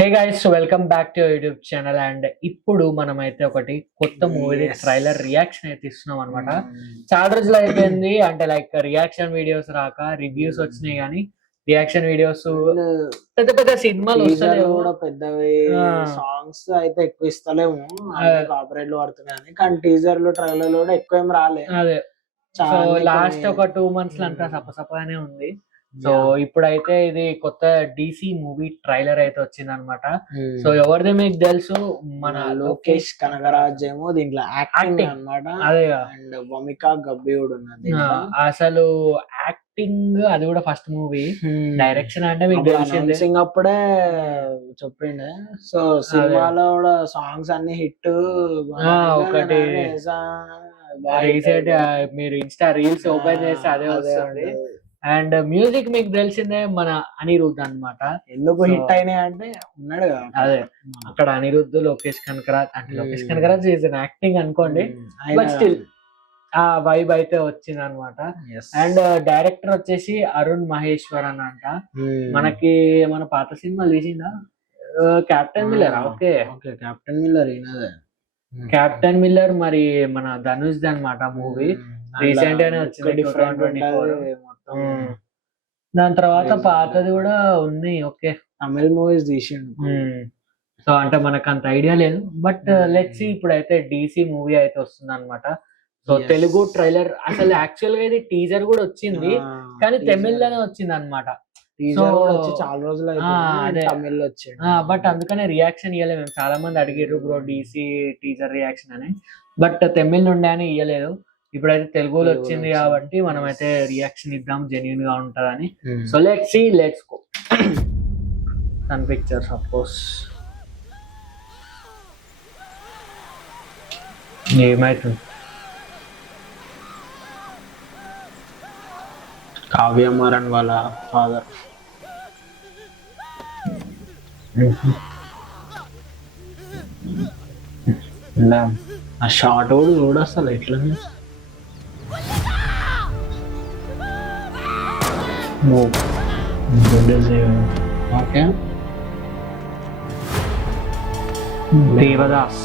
Hey guys, welcome back to YouTube channel. And ఇప్పుడు మనమైతే ఒకటి కొత్త మూవీ ట్రైలర్ రియాక్షన్ అయితే ఇస్తున్నాం అనమాట. చాలా రోజులు అయిపోయింది అంటే లైక్ రియాక్షన్ వీడియోస్ రాక రివ్యూస్ వచ్చినాయి, కానీ రియాక్షన్ వీడియోస్ పెద్ద పెద్ద సినిమాలు వస్తలేవు కూడా పెద్దవి. సాంగ్స్ అయితే ఎక్కువ ఇస్తలేము, కాపరేట్లు పడుతున్నాయి, కానీ టీజర్లు ట్రైలర్లు కూడా ఎక్కువ ఏం రాలే. అదే లాస్ట్ ఒక 2 months అంతా సపసపగానే ఉంది. సో ఇప్పుడైతే ఇది కొత్త DC మూవీ ట్రైలర్ అయితే వచ్చింది అనమాట. సో ఎవరిది మీకు తెలుసు, మన లోకేష్ కనగరాజ్ ఏమో దీంట్లో యాక్టింగ్ అన్నమాట. అదే అండ్ వమికా గబ్బి కూడా ఉన్నది. అసలు యాక్టింగ్ అది కూడా ఫస్ట్ మూవీ. డైరెక్షన్ అంటే మీకు తెలిసిందే, అప్పుడే చెప్పిండే. సో సినిమాలో కూడా సాంగ్స్ అన్ని హిట్. ఒకటి రీసెంట్ మీరు ఇన్స్టా రీల్స్ ఓపెన్ చేస్తే అదే వస్తుంది. అండ్ మ్యూజిక్ మీకు తెలిసిందే, మన అనిరుద్ధ్ అన్నమాట. ఎందుకు హిట్ అయినాయి అంటే ఉన్నాడు అదే అక్కడ అనిరుద్ధ్, లోకేష్ కనకరాజ్. అంటే లోకేష్ కనకరాజ్ ఈజ్ యాక్టింగ్ అనుకోండి, బట్ స్టిల్ ఆ వైబ్ అయితే వచ్చింది అనమాట. అండ్ డైరెక్టర్ వచ్చేసి అరుణ్ మహేశ్వరన్ అంట. మనకి మన పాత సినిమాలు తీసిందా, కెప్టెన్ మిల్లర్. ఓకే, కెప్టెన్ మిల్లర్. కెప్టెన్ మిల్లర్ మరి మన ధనుష్ అన్నమాట మూవీ. రీసెంట్ గానే వచ్చింది, డిఫరెంట్. దాని తర్వాత పాతది కూడా ఉంది. ఓకే, తమిళ మూవీస్ తీసిండు. సో అంటే మనకు అంత ఐడియా లేదు, బట్ లెట్స్ ఇప్పుడైతే DC మూవీ అయితే వస్తుంది అనమాట. సో తెలుగు ట్రైలర్, అసలు యాక్చువల్ గా ఇది టీజర్ కూడా వచ్చింది, కానీ తమిళ్లోనే వచ్చింది అనమాట. చాలా రోజులు తమిళ్ వచ్చింది, బట్ అందుకనే రియాక్షన్ ఇవ్వలేదు. మేము చాలా మంది అడిగారు బ్రో DC టీజర్ రియాక్షన్ అని, బట్ తమిళ్ ఉండే అని ఇవ్వలేదు. ఇప్పుడైతే తెలుగులో వచ్చింది కాబట్టి మనం అయితే రియాక్షన్ ఇద్దాం, జెన్యూన్ గా ఉంటదని. So let's go. Sun Picture suppose ఏమైతుంది. కావ్య మారన్ వాళ్ళ ఫాదర్. ఆ షార్ట్ కూడా చూడొస్తా ఎట్లా. ఓకే, దేవదాస్.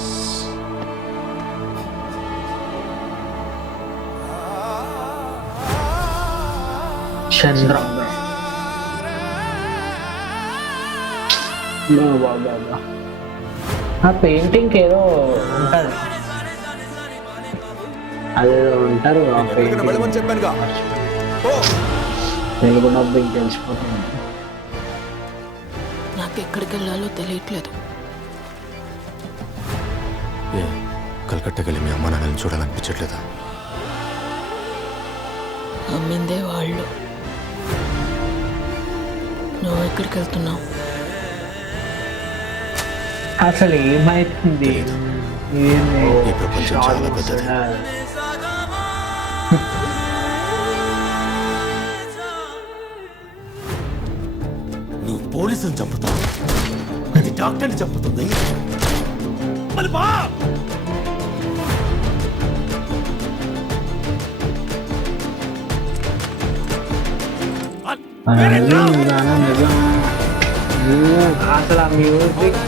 చంద్ర. ఆ పెయింటింగ్ ఏదో ఉంటది, అదేదో ఉంటారు. తెలుగు డబ్బింగ్ తెలిసిపోతుంది. నాకు ఎక్కడికి వెళ్ళాలో తెలియట్లేదు. కలకట్టాకి వెళ్ళి మీ అమ్మ నాన్నని చూడాలనిపించట్లేదా? అమ్మిందే వాళ్ళు. నువ్వు ఎక్కడికి వెళ్తున్నావు? అసలు ఏమైతుంది? ఈ ప్రపంచం చాలా పెద్దది. నువ్వు పోలీసుని చంపుతావు, అది డాక్టర్ని చంపుతుంది. అసలు ఆ మ్యూజిక్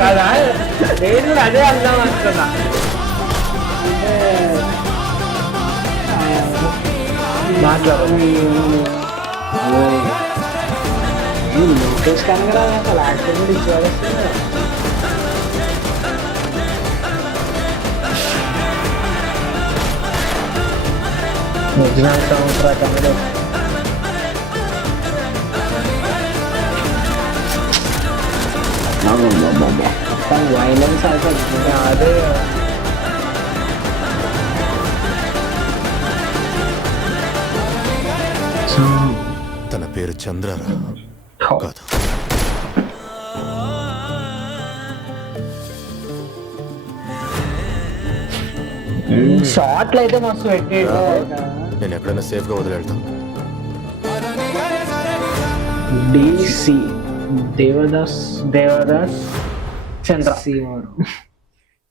కదా, నేను అదే అర్థం అనుకున్నా. లోకేష్ కనగరాజ్ అసలు యాక్టింగ్ కూడా ఇచ్చేవాడు. ఒరిజినల్ సౌండ్ ట్రాక్ అనేది వైలెన్స్ అయితే అదే. తన పేరు చంద్రరా కాదు. షార్ట్లు అయితే మస్తు పెట్టేడు. నేను ఎక్కడైనా సేఫ్గా వదిలేళ్తాను. DC దేవదాస్ దేవదాస్ చంద్ర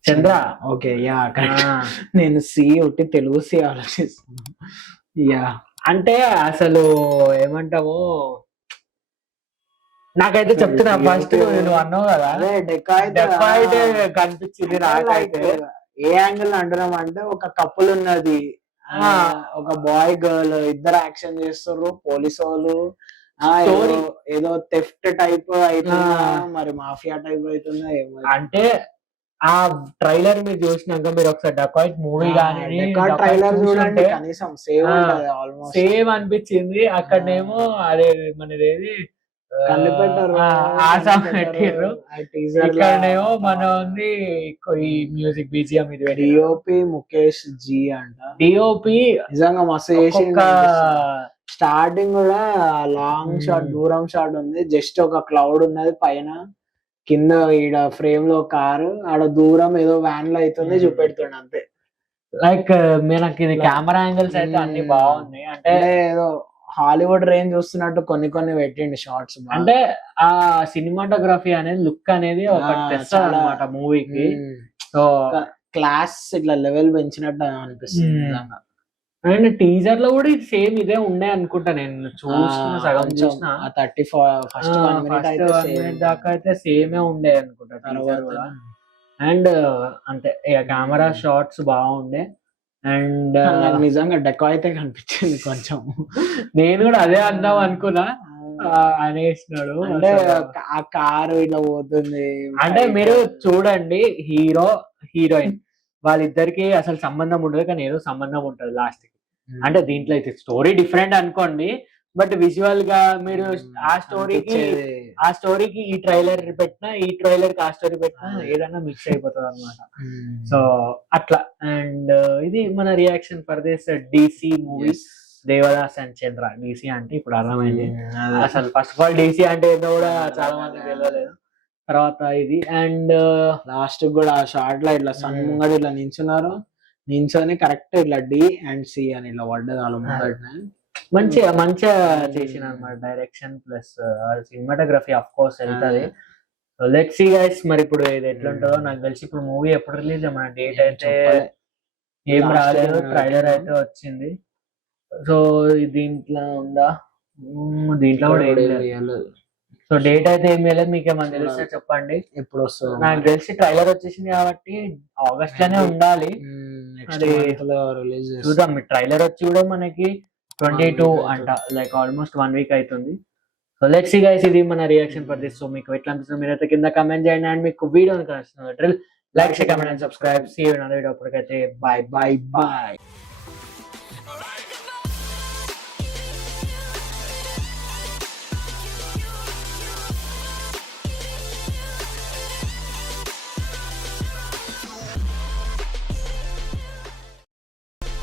చంద్ర ఓకే యా నేను సి ఒకటి తెలుగు సి ఆలోచిస్తున్నాను. యా అంటే అసలు ఏమంటాము, నాకైతే చెప్తున్నా ఫస్ట్ నువ్వు అన్నావు కదా అదే డెకాయిట్ కనిపించింది నాకైతే. ఏ యాంగిల్ అంటున్నాం అంటే ఒక కపుల్ ఉన్నది, ఒక బాయ్ గర్ల్ ఇద్దరు యాక్షన్ చేస్తారు, పోలీస్ వాళ్ళు Story. ఏదో థెఫ్ట్ టైప్ అవుతుందా మరి మాఫియా టైప్ అవుతుందా ఏమో. అంటే ఆ ట్రైలర్ మీరు చూసినాక మీరు ఒకసారి డకాయిట్ మూవీ కానీ ట్రైలర్ చూడండి కనీసం సేవ్ ఉంటది ఆల్మోస్ట్ సేమ్ అనిపించింది. అక్కడనేమో అదే మనదేది కనిపెట్టారు ఆసాం పెట్టిర్రు, ఇక్కడనేమో మన ఉంది ఈ మ్యూజిక్ బీజిఎం ఇది డిఓపి ముఖేష్ జీ అంట. డిఓపి నిజంగా మస్తు చేసి స్టార్టింగ్ కూడా లాంగ్ షాట్ దూరం షాట్ ఉంది, జస్ట్ ఒక క్లౌడ్ ఉన్నది పైన, కింద ఈడ ఫ్రేమ్ లో కారు, ఆడ దూరం ఏదో వ్యాన్ లో అవుతుంది చూపెడుతుండ అంతే. లైక్ మనకి ఇది కెమెరా యాంగిల్స్ అయితే అన్ని బాగున్నాయి. అంటే ఏదో హాలీవుడ్ రేంజ్ చూస్తున్నట్టు కొన్ని కొన్ని పెట్టిండు షార్ట్స్. అంటే ఆ సినిమాటోగ్రఫీ అనేది లుక్ అనేది ఒక తెస్తుంది అనమాట మూవీకి. సో క్లాస్ ఇట్లా లెవెల్ పెంచినట్టు అనిపిస్తుంది నిజంగా. అండ్ టీజర్ లో కూడా సేమ్ ఇదే ఉండే అనుకుంటా, నేను చూసిన సగం చూసిన 31 దాకా అయితే సేమే ఉండే అనుకుంటా టీజర్ కూడా. అండ్ అంటే కెమెరా షాట్స్ బాగుండే. అండ్ నిజంగా డెకో అయితే కనిపించింది కొంచెం. నేను కూడా అదే అందాం అనుకున్నా అనేసినాడు. అంటే ఆ కారు ఇట్లా పోతుంది. అంటే మీరు చూడండి, హీరో హీరోయిన్ వాళ్ళిద్దరికి అసలు సంబంధం ఉండదు, కానీ ఏదో సంబంధం ఉంటది లాస్ట్ కి. అంటే దీంట్లో అయితే స్టోరీ డిఫరెంట్ అనుకోండి, బట్ విజువల్ గా మీరు ఆ స్టోరీకి ఈ ట్రైలర్ పెట్టినా, ఈ ట్రైలర్ కి ఆ స్టోరీ పెట్టినా ఏదైనా మిక్స్ అయిపోతుంది అనమాట. సో అట్లా. అండ్ ఇది మన reaction for this DC movie Devdas and Chandra. DC అంటే ఇప్పుడు అర్థమైంది. అసలు ఫస్ట్ ఆఫ్ ఆల్ DC అంటే ఏదో కూడా చాలా మంది తెలియలేదు. తర్వాత ఇది అండ్ లాస్ట్ కూడా ఆ షార్ట్ లో ఇట్లా సన్ ముంగడు ఇట్లా నించొని కరెక్ట్ ఇట్లా D and C అని ఇట్లా పడ్డది వాళ్ళ ముంగట. మంచిగా చేసిన అనమాట direction plus cinematography of course వెళ్తుంది. లెట్స్ సీ గైస్ మరి ఇప్పుడు ఇది ఎట్లుంటుందో. నాకు తెలిసి ఇప్పుడు మూవీ ఎప్పుడు రిలీజ్ మన డేట్ అయితే ఏం రాలేదు, ట్రైలర్ అయితే వచ్చింది. సో దీంట్లో ఉందా, దీంట్లో కూడా ఏం లేదు. సో డేట్ అయితే ఏం లేదు, మీకు ఏమన్నా తెలిస్తే చెప్పండి ఎప్పుడు వస్తుంది. నాకు తెలిసి ట్రైలర్ వచ్చేసింది కాబట్టి ఆగస్ట్ లోనే ఉండాలి. అది చూద్దాం. ట్రైలర్ వచ్చి కూడా మనకి 22 అంట, లైక్ ఆల్మోస్ట్ 1 వీక్ అవుతుంది. సో లెట్స్ సీ గైస్, ఇది మన రియాక్షన్ ఫర్ దిస్. సో మీకు ఎట్లా అనిపిస్తుంది మీరైతే కింద కమెంట్ చేయండి. అండ్ మీకు video like, share, comment and subscribe. See you in another video. అప్పటికైతే బాయ్.